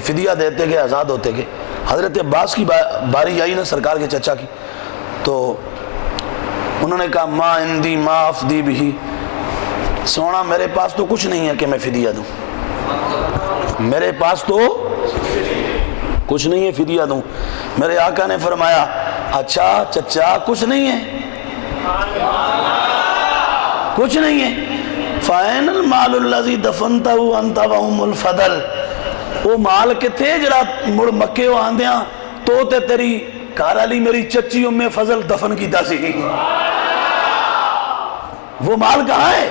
فدیہ دیتے گئے، آزاد ہوتے گئے۔ حضرت عباس کی باری آئی نا سرکار کے چچا کی، تو انہوں نے کہا ما عندی ما افدی بھی، سونا میرے پاس تو کچھ نہیں ہے کہ میں فدیہ دوں، میرے پاس تو کچھ نہیں ہے فدیہ دوں۔ میرے آقا نے فرمایا اچھا چچا کچھ نہیں ہے، کچھ نہیں ہے، فَأَيْنَ الْمَالُ الَّذِي دَفَنْتَهُ أَنْتَ وَهُمُ الْفَضَلُ، وہ مال کتے جڑا مڑ مکے و آندیاں تو تے تیری کارالی میری چچی ام فضل دفن کی دا سی، وہ مال کہاں ہے؟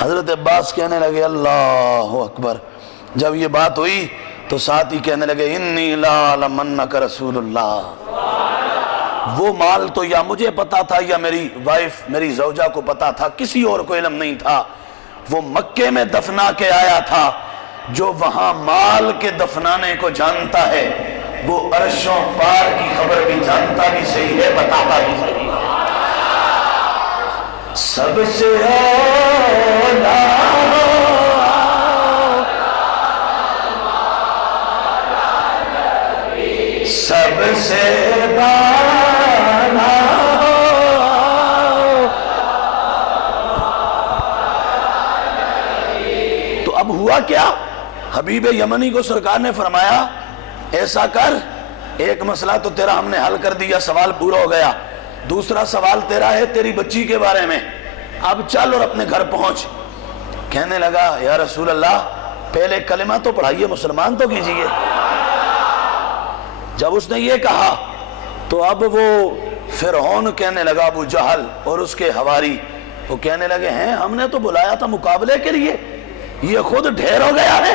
حضرت عباس کہنے لگے اللہ اکبر۔ جب یہ بات ہوئی تو ساتھ ہی کہنے لگے انی لا لمنک رسول اللہ، وہ مال تو یا مجھے پتا تھا یا میری وائف میری زوجہ کو پتا تھا، کسی اور کو علم نہیں تھا، وہ مکے میں دفنا کے آیا تھا، جو وہاں مال کے دفنانے کو جانتا ہے وہ عرشوں پار کی خبر بھی جانتا بھی صحیح ہے، بتاتا بھی صحیح ہے۔ سب سے اولا سب سے بالا تو اب ہوا کیا؟ حبیب یمنی کو سرکار نے فرمایا ایسا کر، ایک مسئلہ تو تیرا ہم نے حل کر دیا، سوال پورا ہو گیا، دوسرا سوال تیرا ہے تیری بچی کے بارے میں، اب چل اور اپنے گھر پہنچ۔ کہنے لگا یا رسول اللہ پہلے کلمہ تو پڑھائیے، مسلمان تو کیجئے۔ جب اس نے یہ کہا تو اب وہ فرعون کہنے لگا، ابو جہل اور اس کے حواری وہ کہنے لگے ہیں ہم نے تو بلایا تھا مقابلے کے لیے، یہ خود ڈھیر ہو گیا ہے۔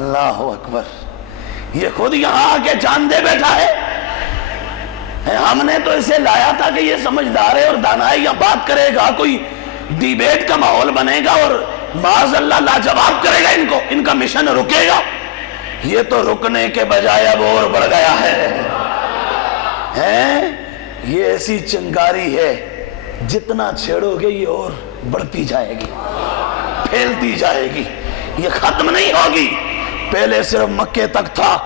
اللہ اکبر، یہ خود یہاں آ کے جان دے بیٹھا ہے۔ ہم نے تو اسے لایا تھا کہ یہ سمجھدار ہے اور دانائی یا بات کرے گا، کوئی ڈیبیٹ کا ماحول بنے گا اور معاذ اللہ لاجواب کرے گا، ان کو ان کا مشن رکے گا۔ یہ تو رکنے کے بجائے اب اور بڑھ گیا ہے۔ یہ ایسی چنگاری ہے جتنا چھیڑو گے یہ اور بڑھتی جائے گی، پھیلتی جائے گی، یہ ختم نہیں ہوگی۔ پہلے صرف مکے تک تھا،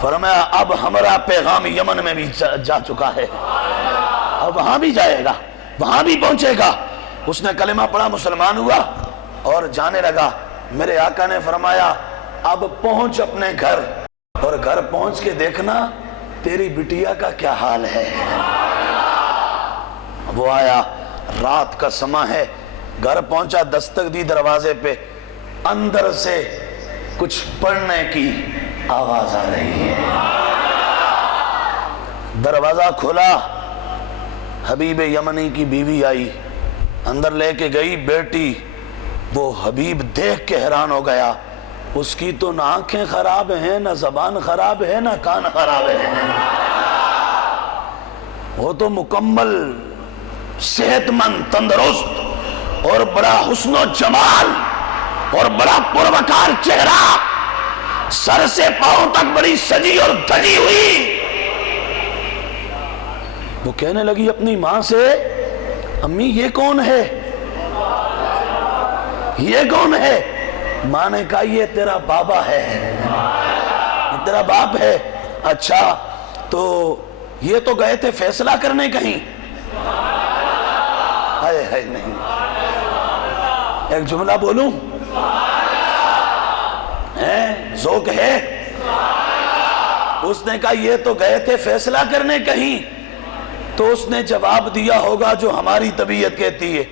فرمایا اب ہمارا پیغام یمن میں بھی جا چکا ہے، اب وہاں بھی جائے گا، وہاں بھی پہنچے گا۔ اس نے کلمہ پڑھا، مسلمان ہوا اور جانے لگا۔ میرے آقا نے فرمایا اب پہنچ اپنے گھر، اور گھر پہنچ کے دیکھنا تیری بٹیا کا کیا حال ہے۔ وہ آیا، رات کا سماں ہے، گھر پہنچا، دستک دی دروازے پہ، اندر سے کچھ پڑھنے کی آواز آ رہی ہے۔ دروازہ کھلا، حبیب یمنی کی بیوی آئی، اندر لے کے گئی بیٹی۔ وہ حبیب دیکھ کے حیران ہو گیا، اس کی تو نہ آنکھیں خراب ہیں، نہ زبان خراب ہے، نہ کان خراب ہے، وہ تو مکمل صحت مند، تندرست اور بڑا حسن و جمال اور بڑا پروکار چہرہ، سر سے پاؤں تک بڑی سجی اور دھجی ہوئی۔ وہ کہنے لگی اپنی ماں سے امی یہ کون ہے، یہ کون ہے؟ ماں نے کہا یہ تیرا بابا ہے، یہ تیرا باپ ہے۔ اچھا تو یہ تو گئے تھے فیصلہ کرنے کہیں؟ ہائے ہائے نہیں، ایک جملہ بولوں، ذوق ہے؟ اس نے کہا یہ تو گئے تھے فیصلہ کرنے کہیں، تو اس نے جواب دیا ہوگا جو ہماری طبیعت کہتی ہے،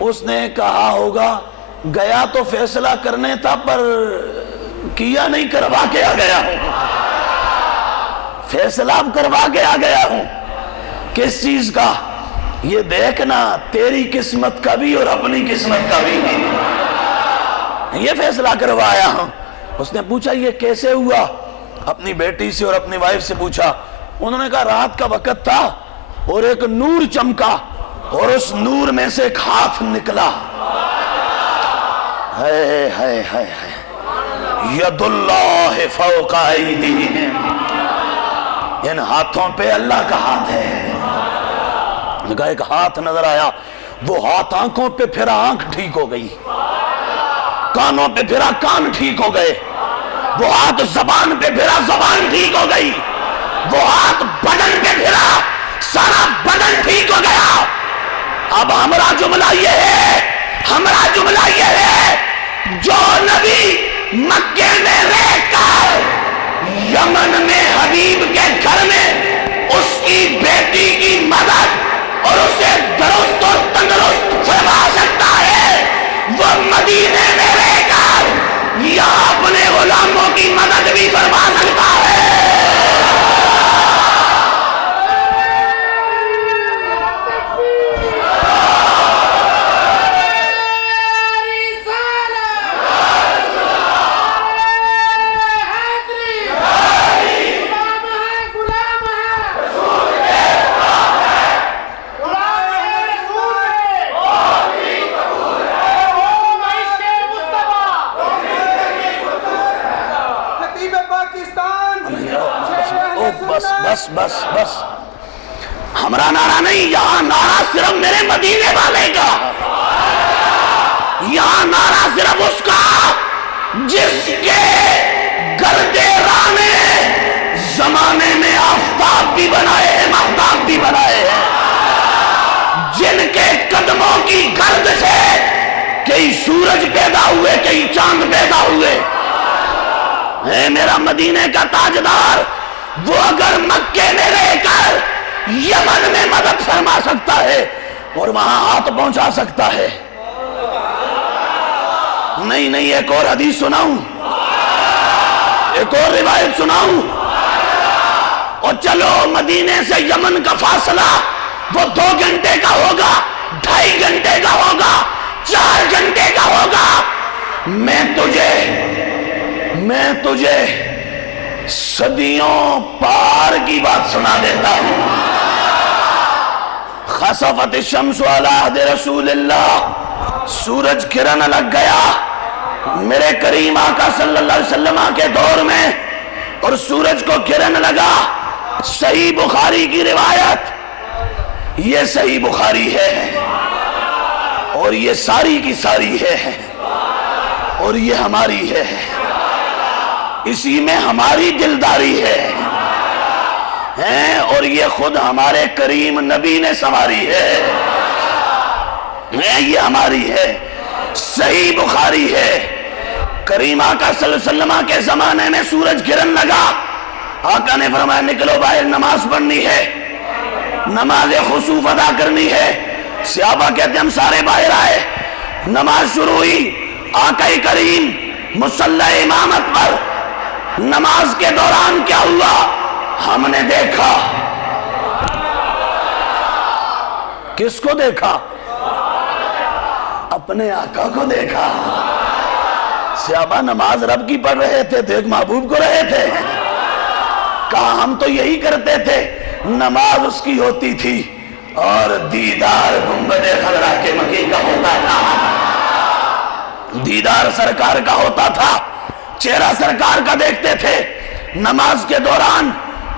اس نے کہا ہوگا گیا تو فیصلہ کرنے تھا پر کیا نہیں، کروا کے آ گیا ہوں، فیصلہ کروا کے آ گیا ہوں۔ کس چیز کا؟ یہ دیکھنا تیری قسمت کا بھی اور اپنی قسمت کا بھی، یہ فیصلہ کروایا ہوں۔ اس نے پوچھا یہ کیسے ہوا؟ اپنی بیٹی سے اور اپنی وائف سے پوچھا۔ انہوں نے کہا رات کا وقت تھا اور ایک نور چمکا اور اس نور میں سے ایک ہاتھ نکلا، ہائے ہائے ہائے ہائے، ید اللہ فوق ایدیہم، ان ہاتھوں پہ اللہ کا ہاتھ ہے۔ کہا ایک ہاتھ نظر آیا، وہ ہاتھ آنکھوں پہ پھرا، آنکھ ٹھیک ہو گئی، کانوں پہ پھرا، کان ٹھیک ہو گئے، وہ ہاتھ زبان پہ پھرا، زبان ٹھیک ہو گئی، وہ ہاتھ بدن پہ پھرا، سارا بدن ٹھیک ہو گیا۔ اب ہمارا جملہ یہ ہے، ہمارا جملہ یہ ہے، جو نبی مکے میں رہ کر یمن میں حبیب کے گھر میں اس کی بیٹی کی مدد اور اسے درست اور تندرست فرما سکتا ہے، وہ مدینے میں رہ کر یہاں اپنے غلاموں کی مدد بھی فرما سکتا ہے۔ بس بس بس ہمارا نعرہ نہیں، یہاں نعرہ صرف میرے مدینے والے کا، یہاں نعرہ صرف اس کا جس کے گرد راہ نے زمانے میں آفتاب بھی بنائے ہیں، مہتاب بھی بنائے ہیں، جن کے قدموں کی گرد سے کئی سورج پیدا ہوئے، کئی چاند پیدا ہوئے۔ اے میرا مدینے کا تاجدار، وہ اگر مکے میں رہ کر یمن میں مدد فرما سکتا ہے اور وہاں ہاتھ پہنچا سکتا ہے۔ نہیں ایک اور حدیث سناؤں، ایک اور روایت سناؤں، اور چلو مدینے سے یمن کا فاصلہ وہ 2 گھنٹے کا ہوگا، 2.5 گھنٹے کا ہوگا، 4 گھنٹے کا ہوگا، میں تجھے صدیوں پار کی بات سنا دیتا ہوں۔ خسفت الشمس علی عہد رسول اللہ، سورج گرنے لگ گیا میرے کریم آقا صلی اللہ علیہ وسلم کے دور میں، اور سورج کو گرنے لگا۔ صحیح بخاری کی روایت، یہ صحیح بخاری ہے اور یہ ساری کی ساری ہے اور یہ ہماری ہے، اسی میں ہماری دلداری ہے اور یہ خود ہمارے کریم نبی نے سنواری ہے، یہ ہماری ہے، صحیح بخاری ہے۔ کریم آقا صلی اللہ علیہ وسلم کے زمانے میں سورج گرن لگا، آقا نے فرمایا نکلو باہر، نماز پڑھنی ہے، نماز خسوف ادا کرنی ہے۔ صحابہ کہتے ہم سارے باہر آئے، نماز شروع ہوئی، آقا کریم مصلی امامت پر۔ نماز کے دوران کیا ہوا؟ ہم نے دیکھا، کس کو دیکھا؟ اپنے آقا کو دیکھا۔ صحابہ نماز رب کی پڑھ رہے تھے، دیکھ محبوب کو رہے تھے۔ کہا ہم تو یہی کرتے تھے، نماز اس کی ہوتی تھی اور دیدار گنبد خضرا کے مکی کا ہوتا تھا، دیدار سرکار کا ہوتا تھا، چہرہ سرکار کا دیکھتے تھے۔ نماز کے دوران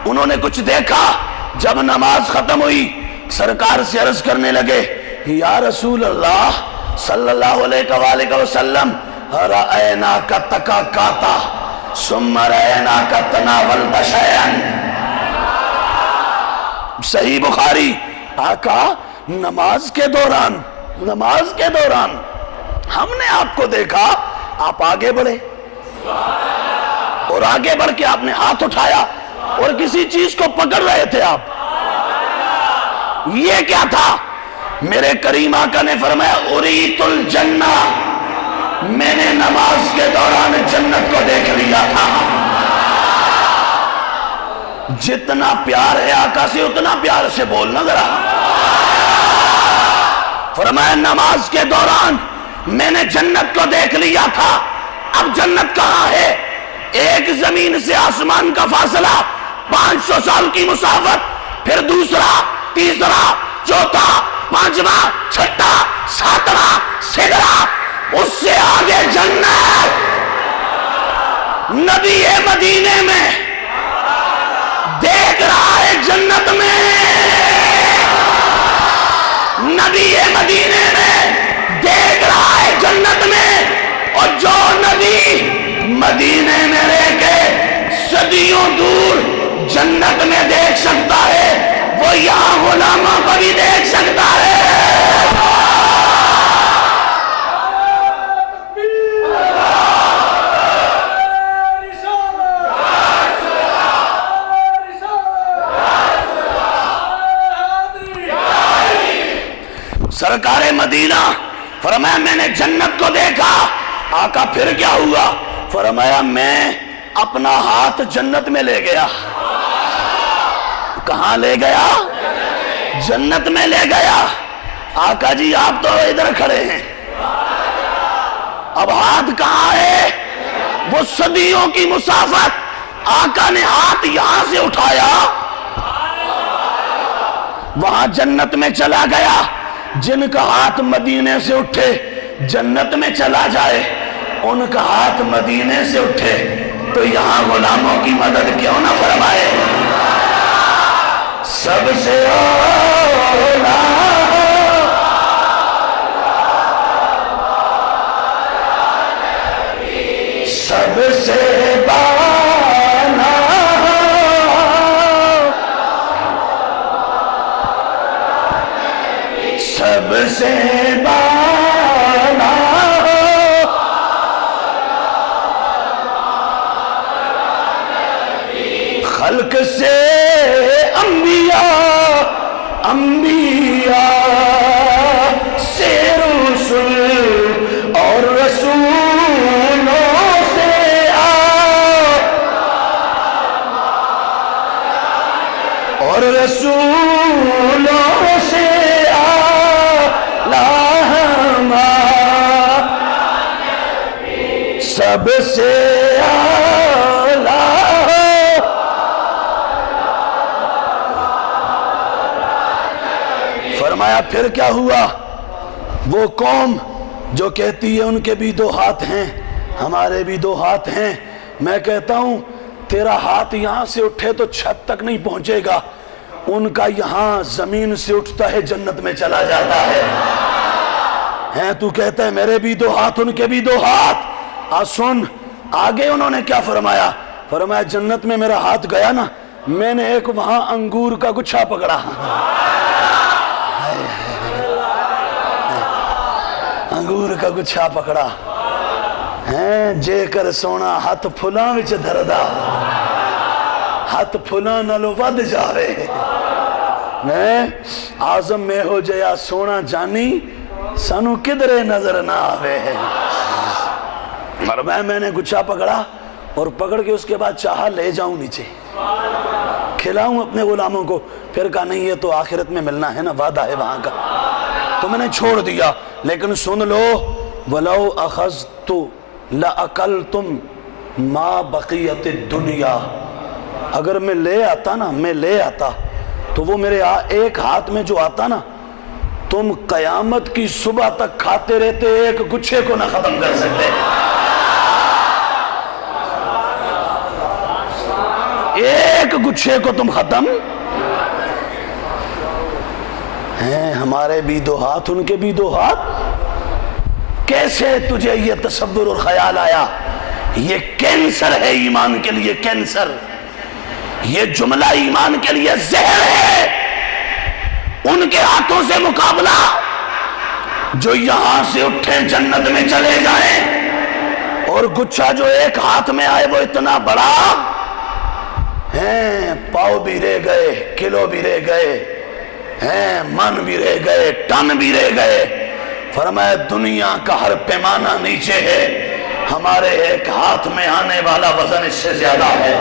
انہوں نے کچھ دیکھا، جب نماز ختم ہوئی سرکار سے عرض کرنے لگے یا رسول اللہ صلی اللہ علیہ وآلہ وسلم، رأیناک تکاکاتا ثم رأیناک تناولت شیئا۔ صحیح بخاری، آقا نماز کے دوران ہم نے آپ کو دیکھا، آپ آگے بڑھے اور آگے بڑھ کے آپ نے ہاتھ اٹھایا اور کسی چیز کو پکڑ رہے تھے آپ، یہ کیا تھا؟ میرے کریم آقا نے فرمایا اریت الجنہ، میں نے نماز کے دوران جنت کو دیکھ لیا تھا۔ جتنا پیار ہے آقا سے اتنا پیار سے بولنا ذرا۔ فرمایا نماز کے دوران میں نے جنت کو دیکھ لیا تھا۔ اب جنت کہاں ہے؟ ایک زمین سے آسمان کا فاصلہ 500 سال کی مسافت، پھر دوسرا، تیسرا، چوتھا، پانچواں، چھٹا، ساتواں، سدرا، اس سے آگے جنت۔ نبی مدینے میں دیکھ رہا ہے جنت میں، نبی مدینے میں دیکھ رہا ہے جنت میں، اور جو نبی مدینے میں رہ کے صدیوں دور جنت میں دیکھ سکتا ہے، وہ یہاں غلاموں کو بھی دیکھ سکتا ہے۔ سرکار مدینہ فرمایا میں نے جنت کو دیکھا۔ آقا پھر کیا ہوا؟ فرمایا میں اپنا ہاتھ جنت میں لے گیا۔ کہاں لے گیا؟ جنت میں لے گیا۔ آقا جی آپ تو ادھر کھڑے ہیں، اب ہاتھ کہاں ہے؟ وہ صدیوں کی مسافت، آقا نے ہاتھ یہاں سے اٹھایا، وہاں جنت میں چلا گیا۔ جن کا ہاتھ مدینے سے اٹھے جنت میں چلا جائے، ان کا ہاتھ مدینے سے اٹھے تو یہاں غلاموں کی مدد کیوں نہ فرمائے؟ سب سے اولا سب سے بالا سب سے بالا خلق سے انبیاء، انبیاء سے رسول اور رسولوں سے اور رسولوں سے سب سے اعلیٰ۔ فرمایا پھر کیا ہوا؟ وہ قوم جو کہتی ہے ان کے بھی دو ہاتھ ہیں، ہمارے بھی دو ہاتھ ہیں، میں کہتا ہوں تیرا ہاتھ یہاں سے اٹھے تو چھت تک نہیں پہنچے گا، ان کا یہاں زمین سے اٹھتا ہے جنت میں چلا جاتا ہے۔ تو کہتا ہے میرے بھی دو ہاتھ ان کے بھی دو ہاتھ۔ سن آگے انہوں نے کیا فرمایا؟ فرمایا جنت میں میرا ہاتھ گیا نا، میں نے ایک وہاں انگور کا گچھا پکڑا، انگور کا گچھا پکڑا، جے کر سونا ہاتھ پھلاں وچ دھردا، ہاتھ پھلاں نالوں ود جاوے، آزم میں ہو جیا سونا جانی سانو کدرے نظر نہ آوے۔ میں نے گچھا پکڑا اور پکڑ کے اس کے بعد چاہا لے جاؤں نیچے کھلاؤں اپنے غلاموں کو، پھر کہا نہیں یہ تو آخرت میں ملنا ہے نا، وعدہ ہے وہاں کا، تو میں نے چھوڑ دیا۔ لیکن سن لو وَلَوْ أَخَذْتُ لَأَكَلْتُمْ مَا بَقِيَتِ الدُّنْيَا، اگر میں لے آتا تو وہ میرے ایک ہاتھ میں جو آتا نا، تم قیامت کی صبح تک کھاتے رہتے، ایک گچھے کو نہ ختم کر سکتے، ایک گچھے کو تم ختم ہیں۔ ہمارے بھی دو ہاتھ ان کے بھی دو ہاتھ، کیسے تجھے یہ تصور اور خیال آیا؟ یہ کینسر ہے ایمان کے لیے، کینسر، یہ جملہ ایمان کے لیے زہر ہے۔ ان کے ہاتھوں سے مقابلہ جو یہاں سے اٹھیں جنت میں چلے جائیں، اور گچھا جو ایک ہاتھ میں آئے وہ اتنا بڑا ہیں، پاؤ بھی رہ گئے، کلو بھی رہ گئے ہیں، من بھی رہ گئے، ٹن بھی رہ گئے۔ فرمایا دنیا کا ہر پیمانہ نیچے ہے، ہمارے ایک ہاتھ میں آنے والا وزن اس سے زیادہ ہے،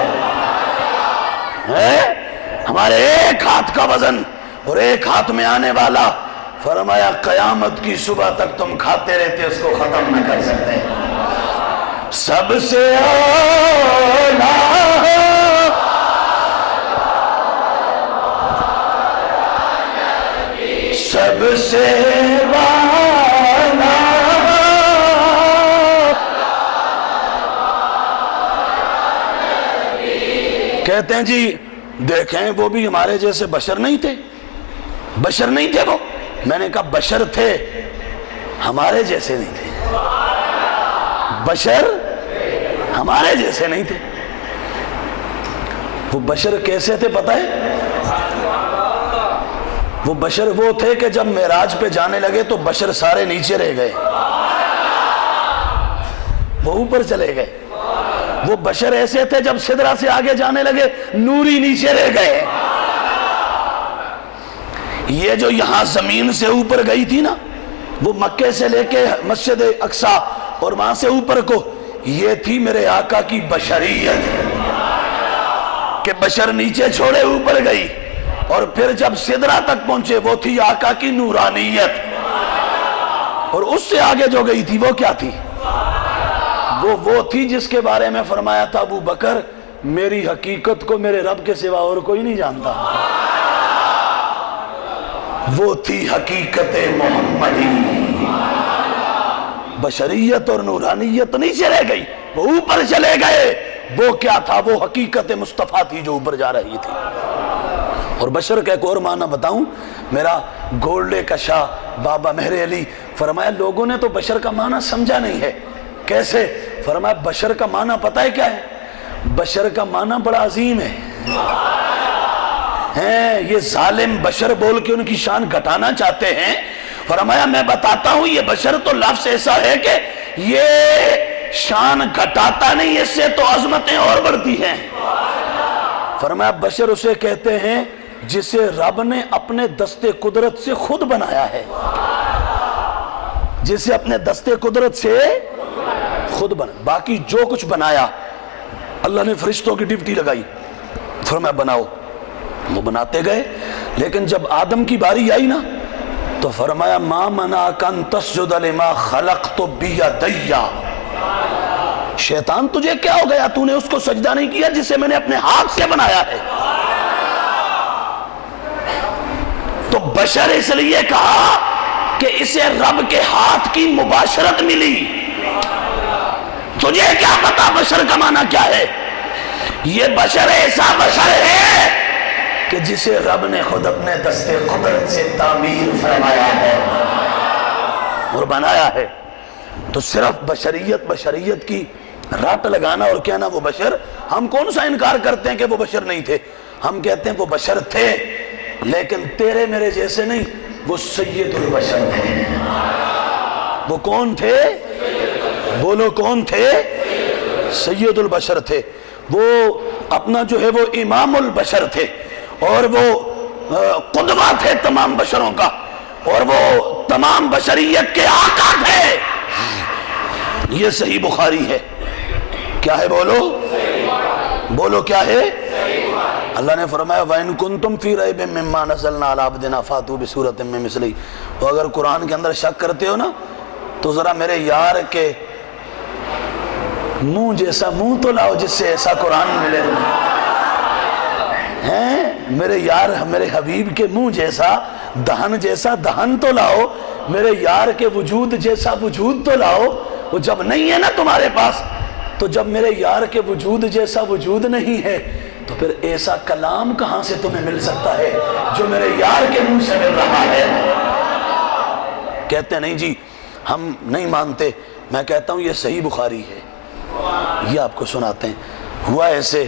ہمارے ایک ہاتھ کا وزن اور ایک ہاتھ میں آنے والا۔ فرمایا قیامت کی صبح تک تم کھاتے رہتے، اس کو ختم نہ کر سکتے۔ سب سے اولا سب سے والا کہتے ہیں جی دیکھیں وہ بھی ہمارے جیسے بشر نہیں تھے، بشر نہیں تھے وہ، میں نے کہا بشر تھے، ہمارے جیسے نہیں تھے، بشر ہمارے جیسے نہیں تھے. وہ بشر کیسے تھے پتہ ہے؟ وہ بشر وہ تھے کہ جب معراج پہ جانے لگے تو بشر سارے نیچے رہ گئے, وہ اوپر چلے گئے. وہ بشر ایسے تھے جب سدرہ سے آگے جانے لگے نوری نیچے رہ گئے. یہ جو یہاں زمین سے اوپر گئی تھی نا, وہ مکے سے لے کے مسجد اقصی اور وہاں سے اوپر کو, یہ تھی میرے آقا کی بشریت کہ بشر نیچے چھوڑے اوپر گئی. اور پھر جب سدرہ تک پہنچے وہ تھی آقا کی نورانیت. اور اس سے آگے جو گئی تھی وہ کیا تھی؟ وہ تھی جس کے بارے میں فرمایا تھا ابو بکر, میری حقیقت کو میرے رب کے سوا اور کوئی نہیں جانتا. وہ تھی حقیقت محمدی. بشریت اور نورانیت نیچے رہ گئی, وہ اوپر چلے گئے. وہ کیا تھا؟ وہ حقیقت مصطفیٰ تھی جو اوپر جا رہی تھی. اور بشر کا ایک اور معنی بتاؤں, میرا گولڈے کا شاہ بابا مہر علی فرمایا لوگوں نے تو بشر کا معنی سمجھا نہیں ہے. کیسے؟ فرمایا بشر کا معنی پتہ ہے کیا ہے؟ بشر کا معنی بڑا عظیم ہے. یہ ظالم بشر بول کے ان کی شان گھٹانا چاہتے ہیں. فرمایا میں بتاتا ہوں یہ بشر تو لفظ ایسا ہے کہ یہ شان گھٹاتا نہیں, اس سے تو عظمتیں اور بڑھتی ہیں. فرمایا بشر اسے کہتے ہیں جسے رب نے اپنے دستے قدرت سے خود بنایا ہے. جسے اپنے دستے قدرت سے خود بنا, باقی جو کچھ بنایا اللہ نے فرشتوں کی ڈیوٹی لگائی, فرمایا بناؤ. وہ بناتے گئے. لیکن جب آدم کی باری آئی نا تو فرمایا ما منعک ان تسجد لما خلقت بیدی. شیطان تجھے کیا ہو گیا, تو نے اس کو سجدہ نہیں کیا جسے میں نے اپنے ہاتھ سے بنایا ہے. تو بشر اس لیے کہا کہ اسے رب کے ہاتھ کی مباشرت ملی. تجھے کیا پتا بشر کا معنی کیا ہے؟ یہ بشر ایسا بشر ہے کہ جسے رب نے خود اپنے دستے قدرت سے تعمیر فرمایا ہے اور بنایا ہے. تو صرف بشریت کی رٹ لگانا اور کہنا وہ بشر, ہم کون سا انکار کرتے ہیں کہ وہ بشر نہیں تھے؟ ہم کہتے ہیں وہ بشر تھے لیکن تیرے میرے جیسے نہیں, وہ سید البشر تھے. وہ کون تھے؟ بولو کون تھے؟ سید البشر تھے. وہ اپنا جو ہے وہ امام البشر تھے اور وہ قدوہ تھے تمام بشروں کا, اور وہ تمام بشریت کے آقا تھے. یہ صحیح بخاری ہے. کیا ہے؟ بولو کیا ہے؟ اللہ نے فرمایا وَإِن كُنتُمْ فِي رَيْبٍ مِّمَّا نَزَّلْنَا عَلَىٰ عَبْدِنَا فَأْتُوا بِسُورَةٍ مِّن مِّثْلِهِ. تو اگر قرآن کے اندر شک کرتے ہو نا تو ذرا میرے یار کے منہ جیسا منہ تو لاؤ جس سے ایسا قرآن ملے. میرے یار میرے حبیب کے منہ جیسا دہن جیسا دہن تو لاؤ, میرے یار کے وجود جیسا وجود تو لاؤ. وہ جب نہیں ہے نا تمہارے پاس, تو جب میرے یار کے وجود جیسا وجود نہیں ہے تو پھر ایسا کلام کہاں سے تمہیں مل سکتا ہے جو میرے یار کے منہ سے مل رہا ہے؟ کہتے ہیں نہیں جی ہم نہیں مانتے. میں کہتا ہوں یہ صحیح بخاری ہے, یہ آپ کو سناتے ہیں. ہوا ایسے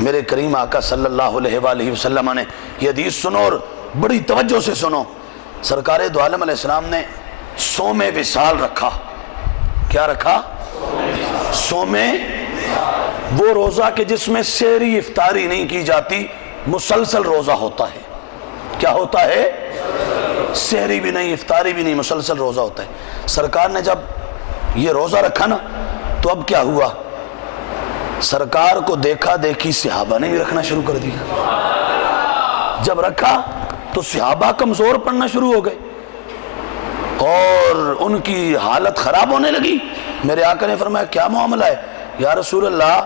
میرے کریم آقا صلی اللہ علیہ وآلہ وسلم نے یہ حدیث سنو اور بڑی توجہ سے سنو. سرکار دو عالم علیہ السلام نے صوم وصال رکھا. کیا رکھا؟ صوم, وہ روزہ کہ جس میں سحری افطاری نہیں کی جاتی, مسلسل روزہ ہوتا ہے. کیا ہوتا ہے؟ سحری بھی نہیں افطاری بھی نہیں, مسلسل روزہ ہوتا ہے. سرکار نے جب یہ روزہ رکھا نا تو اب کیا ہوا, سرکار کو دیکھا دیکھی صحابہ نے بھی رکھنا شروع کر دیا. جب رکھا تو صحابہ کمزور پڑنا شروع ہو گئے اور ان کی حالت خراب ہونے لگی. میرے آقا نے فرمایا کیا معاملہ ہے؟ یا رسول اللہ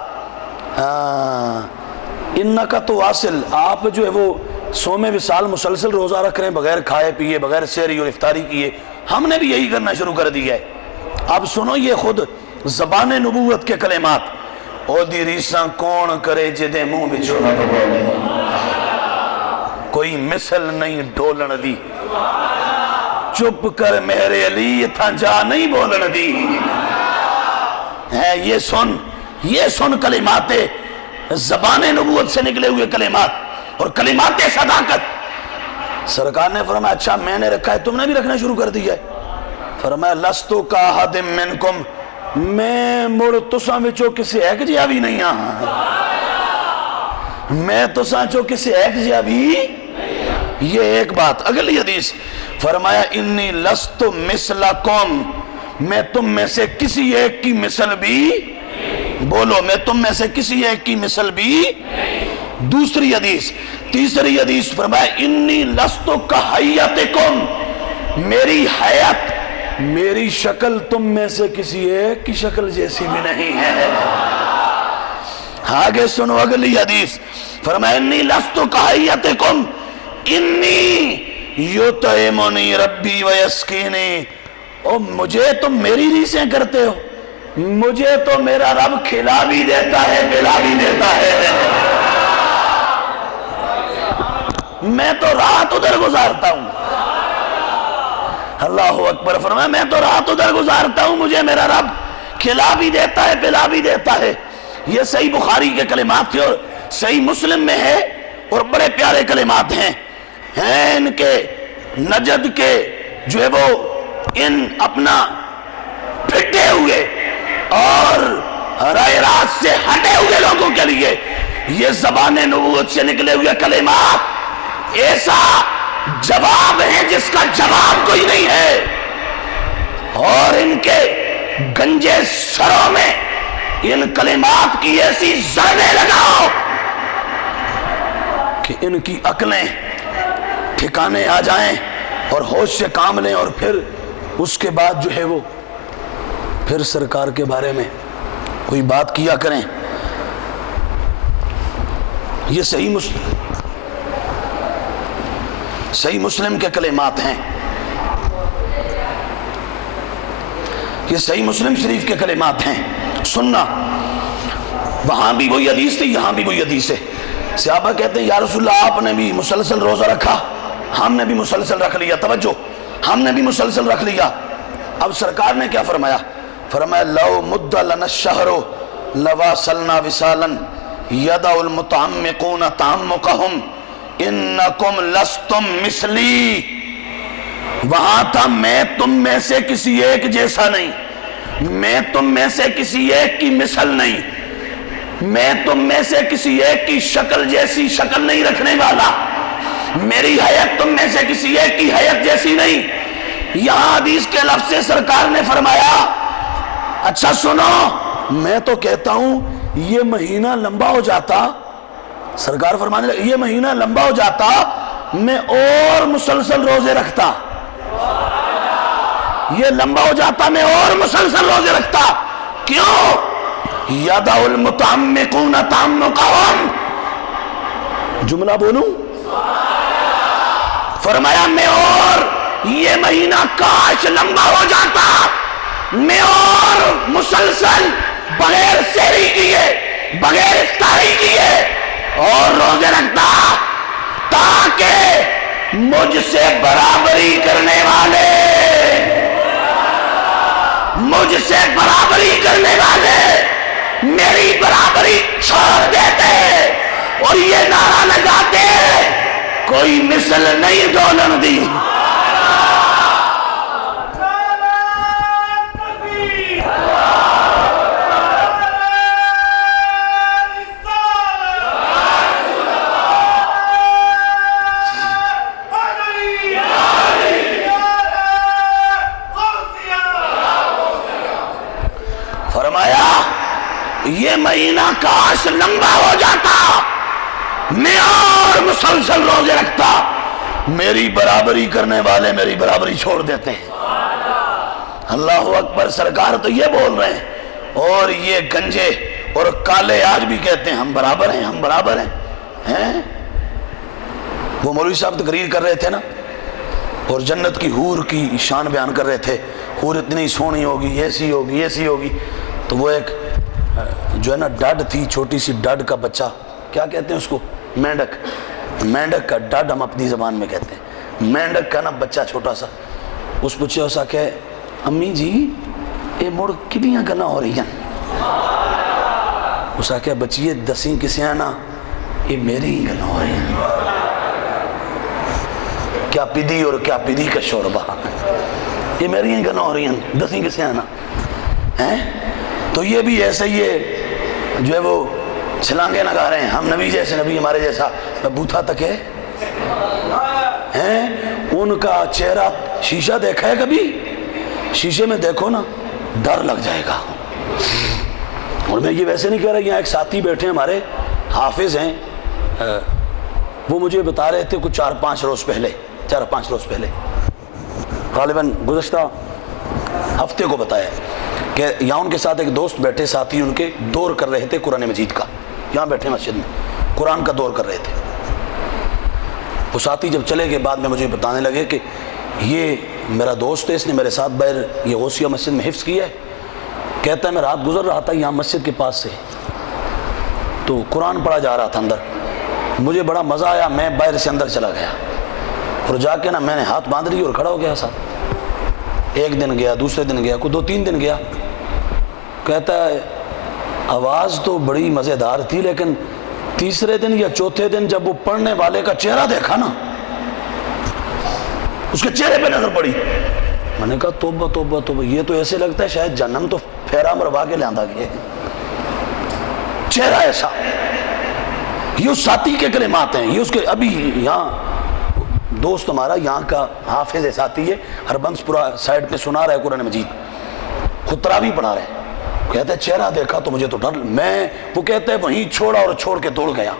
انکا تو واصل, آپ جو ہے وہ صوم وصال مسلسل روزہ رکھ رہے ہیں بغیر کھائے پیے, بغیر سحری اور افطاری کیے. ہم نے بھی یہی کرنا شروع کر دیا ہے. اب سنو یہ خود زبان نبوت کے کلمات. او دی ریساں کون کرے جدے منہ بچو نہ بولے, کوئی مثل نہیں ڈولن دی, چپ کر میرے علی تھا جا نہیں بولن دی. ہے یہ سن یہ سن کلمات زبان نبوت سے نکلے ہوئے کلمات اور کلمات صداقت. سرکار نے فرمایا اچھا میں نے رکھا ہے تم نے بھی رکھنا شروع کر دیا ہے. فرمایا لستو کا احد منکم میں مڑ تساں وچوں کسی ایک جہا بھی نہیں ہاں. میں تساں چوں کسی ایک جہا بھی. یہ ایک بات. اگلی حدیث فرمایا انی لست مثلکم میں تم میں سے کسی ایک کی مثل بھی. بولو میں تم میں سے کسی ایک کی مثل بھی. دوسری حدیث تیسری حدیث فرمایا انی لست کحیتکم میری حیات میری شکل تم میں سے کسی ایک کی شکل جیسی بھی نہیں ہے. آگے سنو اگلی حدیث فرمایا انی لست کحیتکم انی یطعمنی ربی ویسقینی. او مجھے تم میری ریسیں کرتے ہو, مجھے تو میرا رب کھلا بھی دیتا ہے پلا بھی دیتا ہے. میں تو رات ادھر گزارتا ہوں. اللہ اکبر. فرمایا میں تو رات ادھر گزارتا ہوں مجھے میرا رب کھلا بھی دیتا ہے پلا بھی دیتا ہے. یہ صحیح بخاری کے کلمات تھے اور صحیح مسلم میں ہے اور بڑے پیارے کلمات ہیں ان کے نجد کے جو ہے وہ ان اپنا پھٹے ہوئے اور رائے راست سے ہٹے ہوئے لوگوں کے لیے یہ زبان نبوت سے نکلے ہوئے کلمات ایسا جواب ہے جس کا جواب کوئی نہیں ہے. اور ان کے گنجے سروں میں ان کلمات کی ایسی ضربیں لگاؤ کہ ان کی عقلیں ٹھکانے آ جائیں اور ہوش سے کام لیں اور پھر اس کے بعد جو ہے وہ پھر سرکار کے بارے میں کوئی بات کیا کریں. یہ صحیح مسلم کے کلمات ہیں. یہ صحیح مسلم شریف کے کلمات ہیں. سننا وہاں بھی وہی حدیث تھی یہاں بھی وہی حدیث ہے. صحابہ کہتے ہیں یا رسول اللہ آپ نے بھی مسلسل روزہ رکھا ہم نے بھی مسلسل رکھ لیا. توجہ ہم نے بھی مسلسل رکھ لیا. اب سرکار نے کیا فرمایا؟ فرمایا لو مد لنا الشہر لواصلنا وصالا یدع المتعمقون تعمقهم انکم لستم مثلی. وہاں تھا میں تم میں سے کسی ایک جیسا نہیں, میں تم میں سے کسی ایک کی مثل نہیں, میں تم میں سے کسی ایک کی شکل جیسی شکل نہیں رکھنے والا, میری حیات تم میں سے کسی ایک کی حیات جیسی نہیں. یہاں حدیث کے لفظ سے سرکار نے فرمایا اچھا سنو میں تو کہتا ہوں یہ مہینہ لمبا ہو جاتا. سرکار فرمانے لگے یہ مہینہ لمبا ہو جاتا میں اور مسلسل روزے رکھتا. یہ لمبا ہو جاتا میں اور مسلسل روزے رکھتا. کیوں؟ یدع المتعمقون تعمقهم. جملہ بولوں؟ فرمایا میں اور یہ مہینہ کاش لمبا ہو جاتا میں اور مسلسل بغیر سحری کیے بغیر افطاری کیے اور روزے رکھتا تاکہ مجھ سے برابری کرنے والے میری برابری چھوڑ دیتے اور یہ نعرہ لگاتے کوئی مثل نہیں دولن دی. یہ مہینہ کاش لمبا ہو جاتا میں اور مسلسل روزے رکھتا میری برابری کرنے والے میری برابری چھوڑ دیتے ہیں. اللہ اکبر. سرکار تو یہ بول رہے ہیں اور یہ گنجے اور کالے آج بھی کہتے ہیں ہم برابر ہیں ہم برابر ہیں. وہ مولوی صاحب تقریر کر رہے تھے نا اور جنت کی حور کی شان بیان کر رہے تھے. حور اتنی سونی ہوگی ایسی ہوگی ایسی ہوگی. تو وہ ایک جو ہے نا ڈڈ تھی چھوٹی سی ڈڈ کا بچہ کیا کہتے ہیں اس کو مینڈک. مینڈک کا ڈڈ ہم اپنی زبان میں کہتے ہیں. مینڈک کا نا بچہ چھوٹا سا اس پوچھے اسا کہ امی جی اے مڑ کدیاں گنا ہو رہی ہیں اس آکھیا بچیے دسیں کسے آنا یہ میری ہی گلوں ہو رہی ہیں، کیا پیدی اور کیا پیدی کا شوربہ، یہ میری ہی گلوں ہو رہی ہیں، دسیں کسے آنا ہیں۔ تو یہ بھی ایسے ہی ہے جو ہے وہ چھلانگے لگا رہے ہیں، ہم نبی جیسے، نبی ہمارے جیسا، بوتھا تک ہے ہیں۔ ان کا چہرہ شیشہ دیکھا ہے کبھی؟ شیشے میں دیکھو نا ڈر لگ جائے گا۔ اور میں یہ ویسے نہیں کہہ رہا، یہاں ایک ساتھی بیٹھے ہیں ہمارے حافظ ہیں، وہ مجھے بتا رہے تھے کچھ 4-5 روز پہلے غالباً گزشتہ ہفتے کو بتایا کہ یہاں ان کے ساتھ ایک دوست بیٹھے، ساتھی ان کے دور کر رہے تھے قرآن مجید کا، یہاں بیٹھے مسجد میں قرآن کا دور کر رہے تھے۔ وہ ساتھی جب چلے گئے بعد میں مجھے بتانے لگے کہ یہ میرا دوست ہے، اس نے میرے ساتھ باہر یہ غوثیہ مسجد میں حفظ کیا ہے، کہتا ہے میں رات گزر رہا تھا یہاں مسجد کے پاس سے، تو قرآن پڑھا جا رہا تھا اندر، مجھے بڑا مزہ آیا، میں باہر سے اندر چلا گیا اور جا کے نا میں نے ہاتھ باندھ لی اور کھڑا ہو گیا صاحب۔ ایک دن گیا، دوسرے دن گیا، کوئی 2-3 دن گیا، کہتا ہے آواز تو بڑی مزیدار تھی لیکن تیسرے دن یا چوتھے دن جب وہ پڑھنے والے کا چہرہ دیکھا نا، اس کے چہرے پہ نظر پڑی، میں نے کہا توبہ توبہ توبہ، یہ تو ایسے لگتا ہے شاید جہنم تو پھیرا مروا کے لاندا گیا ہے، چہرہ ایسا۔ یہ اس ساتھی کے کلمات ہیں، یہ اس کے ابھی یہاں دوست ہمارا یہاں کا حافظ ساتھی ہے، ہربنس پورا سائڈ پہ سنا رہا ہے قرآن مجید، خود تراویح پڑھا رہے ہیں، کہتا ہے چہرہ دیکھا تو مجھے تو ڈر، وہ کہتا ہے وہیں چھوڑا اور چھوڑ کے دوڑ گیا۔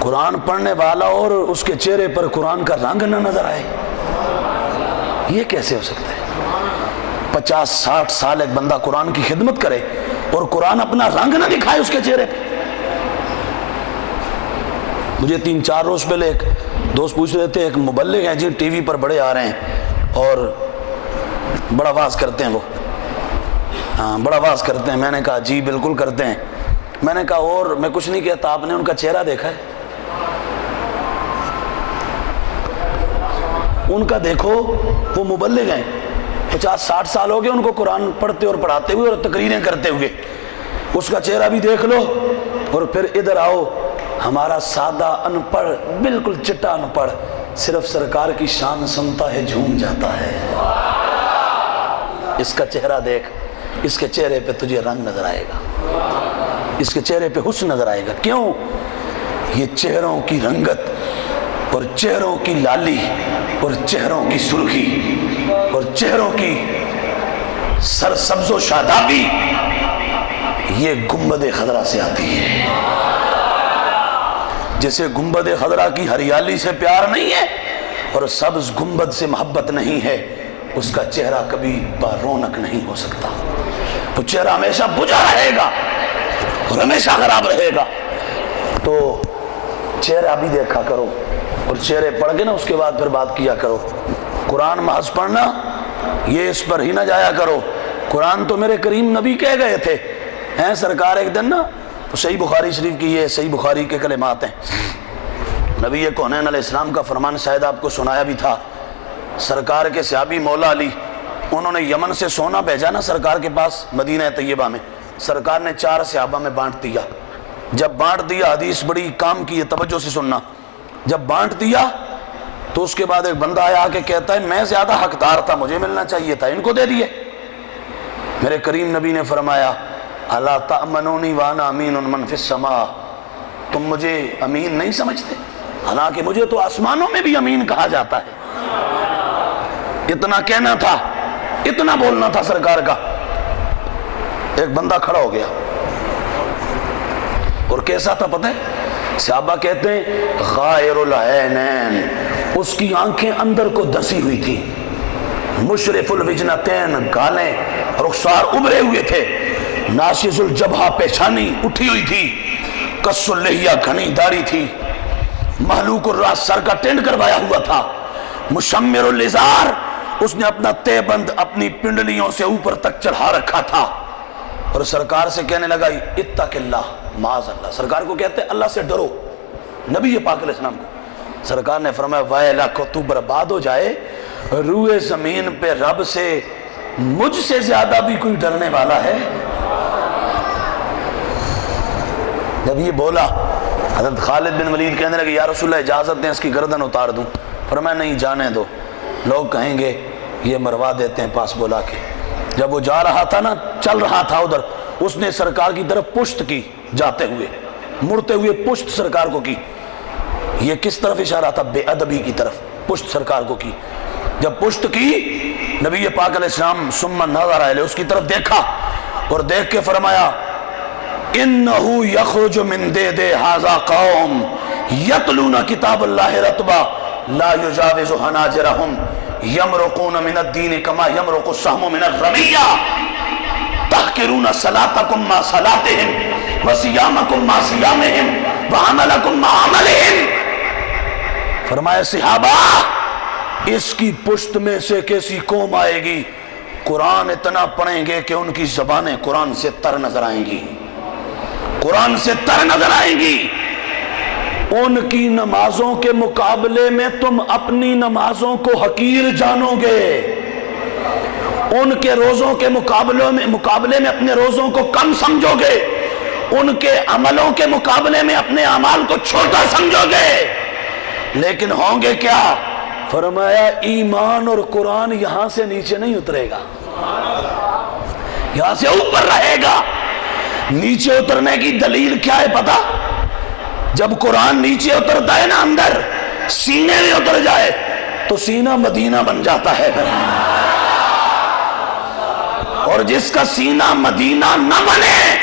قرآن پڑھنے والا اور اس کے چہرے پر قرآن کا رنگ نہ نظر آئے، یہ کیسے ہو سکتا ہے؟ 50-60 سال ایک بندہ قرآن کی خدمت کرے اور قرآن اپنا رنگ نہ دکھائے اس کے چہرے پہ۔ مجھے 3-4 روز پہلے ایک دوست پوچھ رہے تھے، ایک مبلغ ہیں جی ٹی وی پر بڑے آ رہے ہیں اور بڑا واز کرتے ہیں، وہ بڑا واز کرتے ہیں۔ میں نے کہا جی بالکل کرتے ہیں۔ میں نے کہا اور میں کچھ نہیں کہتا، آپ نے ان کا چہرہ دیکھا ہے؟ ان کا دیکھو، وہ مبلغ ہیں، 50-60 سال ہو گئے ان کو قرآن پڑھتے اور پڑھاتے ہوئے اور تقریریں کرتے ہوئے، اس کا چہرہ بھی دیکھ لو اور پھر ادھر آؤ، ہمارا سادہ ان پڑھ، بالکل چٹا ان پڑھ، صرف سرکار کی شان سنتا ہے جھوم جاتا ہے۔ اس کا چہرہ دیکھ، اس کے چہرے پہ تجھے رنگ نظر آئے گا، اس کے چہرے پہ حسن نظر آئے گا۔ کیوں؟ یہ چہروں کی رنگت اور چہروں کی لالی اور چہروں کی سرخی اور چہروں کی سرسبز و شادابی یہ گنبد خضرا سے آتی ہے۔ جسے گنبد خضرا کی ہریالی سے پیار نہیں ہے اور سبز گنبد سے محبت نہیں ہے، اس کا چہرہ کبھی رونق نہیں ہو سکتا، وہ چہرہ ہمیشہ بجھا رہے گا اور ہمیشہ خراب رہے گا۔ تو چہرہ بھی دیکھا کرو اور چہرے پڑھ کے نا اس کے بعد پھر بات کیا کرو۔ قرآن محض پڑھنا یہ اس پر ہی نہ جایا کرو، قرآن تو میرے کریم نبی کہہ گئے تھے ہیں سرکار ایک دن نا، صحیح بخاری شریف کی یہ صحیح بخاری کے کلمات ہیں، نبی کونین علیہ السلام کا فرمان شاید آپ کو سنایا بھی تھا۔ سرکار کے صحابی مولا علی، انہوں نے یمن سے سونا بھیجا نا سرکار کے پاس مدینہ طیبہ میں، سرکار نے 4 صحابہ میں بانٹ دیا۔ جب بانٹ دیا، حدیث بڑی کام کی ہے، توجہ سے سننا، جب بانٹ دیا تو اس کے بعد ایک بندہ آیا آ کے کہتا ہے میں زیادہ حقدار تھا، مجھے ملنا چاہیے تھا، ان کو دے دیے۔ میرے کریم نبی نے فرمایا الا تأمنونی وانا امین من فی السماء، تم مجھے امین نہیں سمجھتے؟ حالانکہ مجھے تو آسمانوں میں بھی امین کہا جاتا ہے۔ اتنا کہنا تھا، اتنا بولنا تھا سرکار کا۔ ایک بندہ کھڑا ہو گیا اور کیسا تھا پتہ ہے؟ صحابہ کہتے ہیں غائر العینین، اس کی آنکھیں اندر کو دسی ہوئی تھی، مشرف الوجنتین، گالیں رخسار ابھرے ہوئے تھے، ناشز الجبہہ پیشانی اٹھی ہوئی تھی، قص اللحیہ گھنی داڑھی تھی، محلوق الراس سر کا ٹینڈ کروایا ہوا تھا، مشمر الازار، اس نے اپنا تے بند اپنی پنڈلیوں سے اوپر تک چڑھا رکھا تھا، اور سرکار سے کہنے لگا اتق اللہ، معاذ اللہ، سرکار کو کہتے ہیں اللہ سے ڈرو، نبی پاک علیہ السلام کو۔ سرکار نے فرمایا ویلک، تو برباد ہو جائے، روئے زمین پہ رب سے مجھ سے زیادہ بھی کوئی ڈرنے والا ہے؟ جب یہ بولا حضرت خالد بن ولید کہنے لگے یا رسول اللہ اجازت دیں اس کی گردن اتار دوں. فرمایا نہیں جانے دو، لوگ کہیں گے یہ مروا دیتے ہیں پاس بلا کے. جب وہ جا رہا تھا نا، چل رہا تھا ادھر، اس نے سرکار کی طرف پشت کی، جاتے ہوئے مڑتے ہوئے پشت سرکار کو کی. یہ کس طرف اشارہ تھا؟ بے ادبی کی طرف. پشت سرکار کو کی. جب پشت کی، نبی پاک علیہ السلام ثم نظر الیہ، اس کی طرف دیکھا اور دیکھ کے فرمایا انہو یخرج من دید ھذا قوم یتلون کتاب اللہ رتبا لا یجاوز حناجرہم یمرقون من الدین کما یمرق السہم من الرمیہ تحقرون صلاتکم ما صلاتہم وصیامکم ما صیامہم وعملکم ما عملہم. فرمایا صحابہ اس کی پشت میں سے کیسی قوم آئے گی قرآن اتنا پڑھیں گے کہ ان کی زبانیں قرآن سے تر نظر آئیں گی، قرآن سے تر نظر آئیں گی. ان کی نمازوں کے مقابلے میں تم اپنی نمازوں کو حقیر جانو گے، ان کے روزوں کے مقابلے میں اپنے روزوں کو کم سمجھو گے، ان کے عملوں کے مقابلے میں اپنے اعمال کو چھوٹا سمجھو گے. لیکن ہوں گے کیا؟ فرمایا ایمان اور قرآن یہاں سے نیچے نہیں اترے گا، یہاں سے اوپر رہے گا. نیچے اترنے کی دلیل کیا ہے پتا؟ جب قرآن نیچے اترتا ہے نا، اندر سینے میں اتر جائے تو سینہ مدینہ بن جاتا ہے. اور جس کا سینہ مدینہ نہ بنے